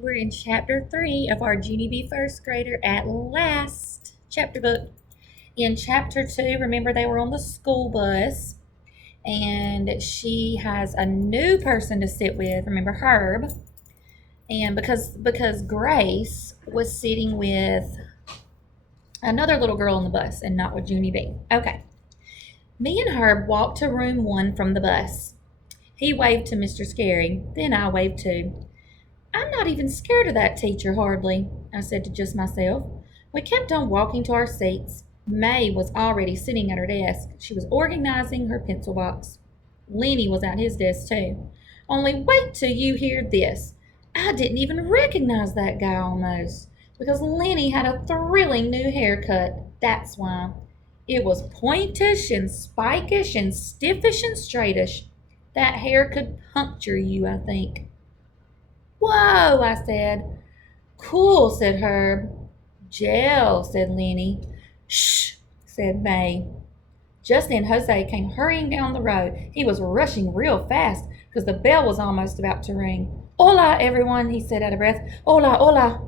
we're in chapter 3 of our Junie B first grader at last chapter book. In chapter 2, remember they were on the school bus and she has a new person to sit with. Remember Herb? And because Grace was sitting with another little girl on the bus and not with Junie B. Okay. Me and Herb walked to room 1 from the bus. He waved to Mr. Scary, then I waved too. I'm not even scared of that teacher, hardly, I said to just myself. We kept on walking to our seats. May was already sitting at her desk. She was organizing her pencil box. Lenny was at his desk, too. Only wait till you hear this. I didn't even recognize that guy almost, because Lenny had a thrilling new haircut. That's why. It was pointish and spikish and stiffish and straightish. That hair could puncture you, I think. Whoa, I said. Cool, said Herb. Gel, said Lenny. Shh, said May. Just then Jose came hurrying down the road. He was rushing real fast because the bell was almost about to ring. Hola, everyone, he said out of breath. Hola, hola.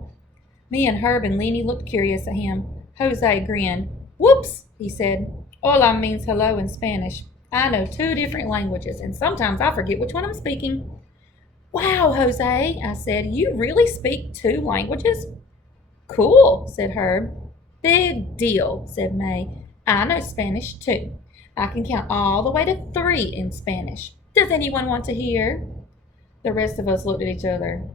Me and Herb and Lenny looked curious at him. Jose grinned. Whoops, he said. Hola means hello in Spanish. I know 2 different languages, and sometimes I forget which one I'm speaking. Wow, Jose, I said, you really speak 2 languages? Cool, said Herb. Big deal, said May. I know Spanish too. I can count all the way to 3 in Spanish. Does anyone want to hear? The rest of us looked at each other.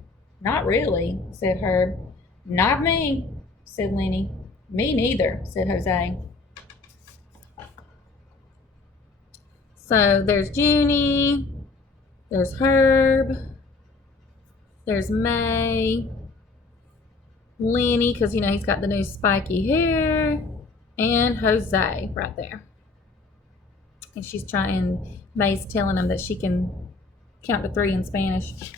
Not really, said Herb. Not me, said Lenny. Me neither, said Jose. So there's Junie, there's Herb, there's May, Lenny, because, he's got the new spiky hair, and Jose right there. And May's telling him that she can count to 3 in Spanish.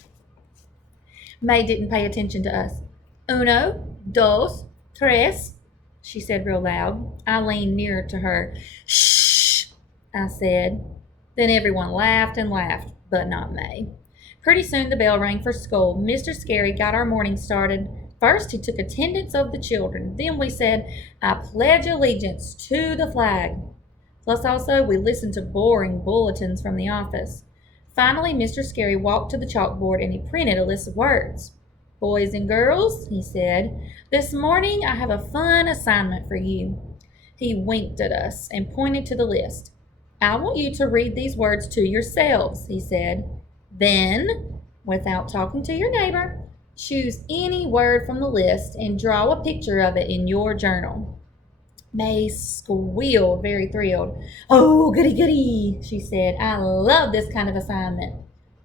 May didn't pay attention to us. Uno, dos, tres, she said real loud. I leaned nearer to her. Shh, I said. Then everyone laughed and laughed, but not May. Pretty soon the bell rang for school. Mr. Scary got our morning started. First, he took attendance of the children. Then we said, I pledge allegiance to the flag. Plus also, we listened to boring bulletins from the office. Finally, Mr. Scary walked to the chalkboard and he printed a list of words. Boys and girls, he said, this morning I have a fun assignment for you. He winked at us and pointed to the list. I want you to read these words to yourselves, he said. Then, without talking to your neighbor, choose any word from the list and draw a picture of it in your journal. May squealed, very thrilled. Oh, goody, goody, she said. I love this kind of assignment.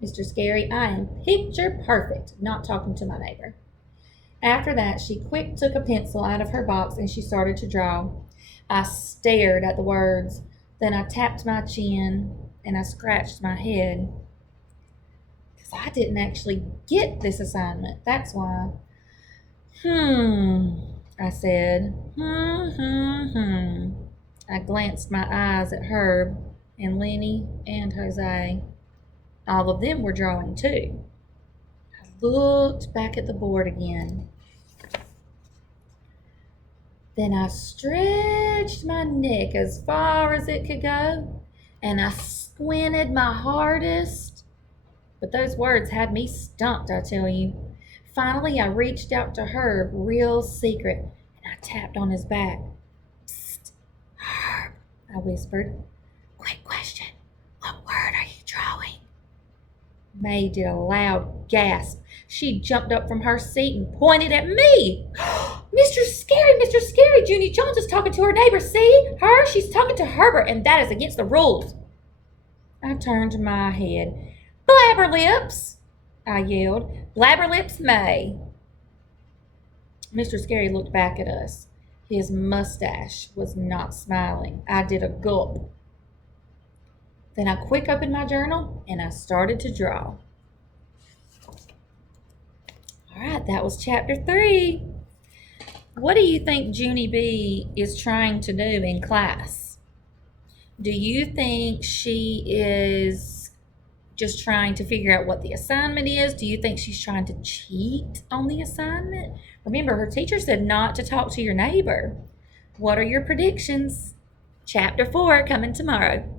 Mr. Scary, I am picture perfect, not talking to my neighbor. After that, she quick took a pencil out of her box and she started to draw. I stared at the words. Then I tapped my chin and I scratched my head. Because I didn't actually get this assignment. That's why. I said. I glanced my eyes at Herb and Lenny and Jose. All of them were drawing too. I looked back at the board again. Then I stretched my neck as far as it could go, and I squinted my hardest. But those words had me stumped, I tell you. Finally, I reached out to Herb, real secret, and I tapped on his back. Psst, Herb, I whispered. Quick question, what word are you drawing? May did a loud gasp. She jumped up from her seat and pointed at me. Mr. Scary, Junie Jones is talking to her neighbor. See? Her? She's talking to Herbert, and that is against the rules. I turned my head. Blabberlips, I yelled. Blabberlips May. Mr. Scary looked back at us. His mustache was not smiling. I did a gulp. Then I quick opened my journal, and I started to draw. All right, that was chapter 3. What do you think Junie B is trying to do in class? Do you think she is just trying to figure out what the assignment is? Do you think she's trying to cheat on the assignment? Remember, her teacher said not to talk to your neighbor. What are your predictions? Chapter 4 coming tomorrow.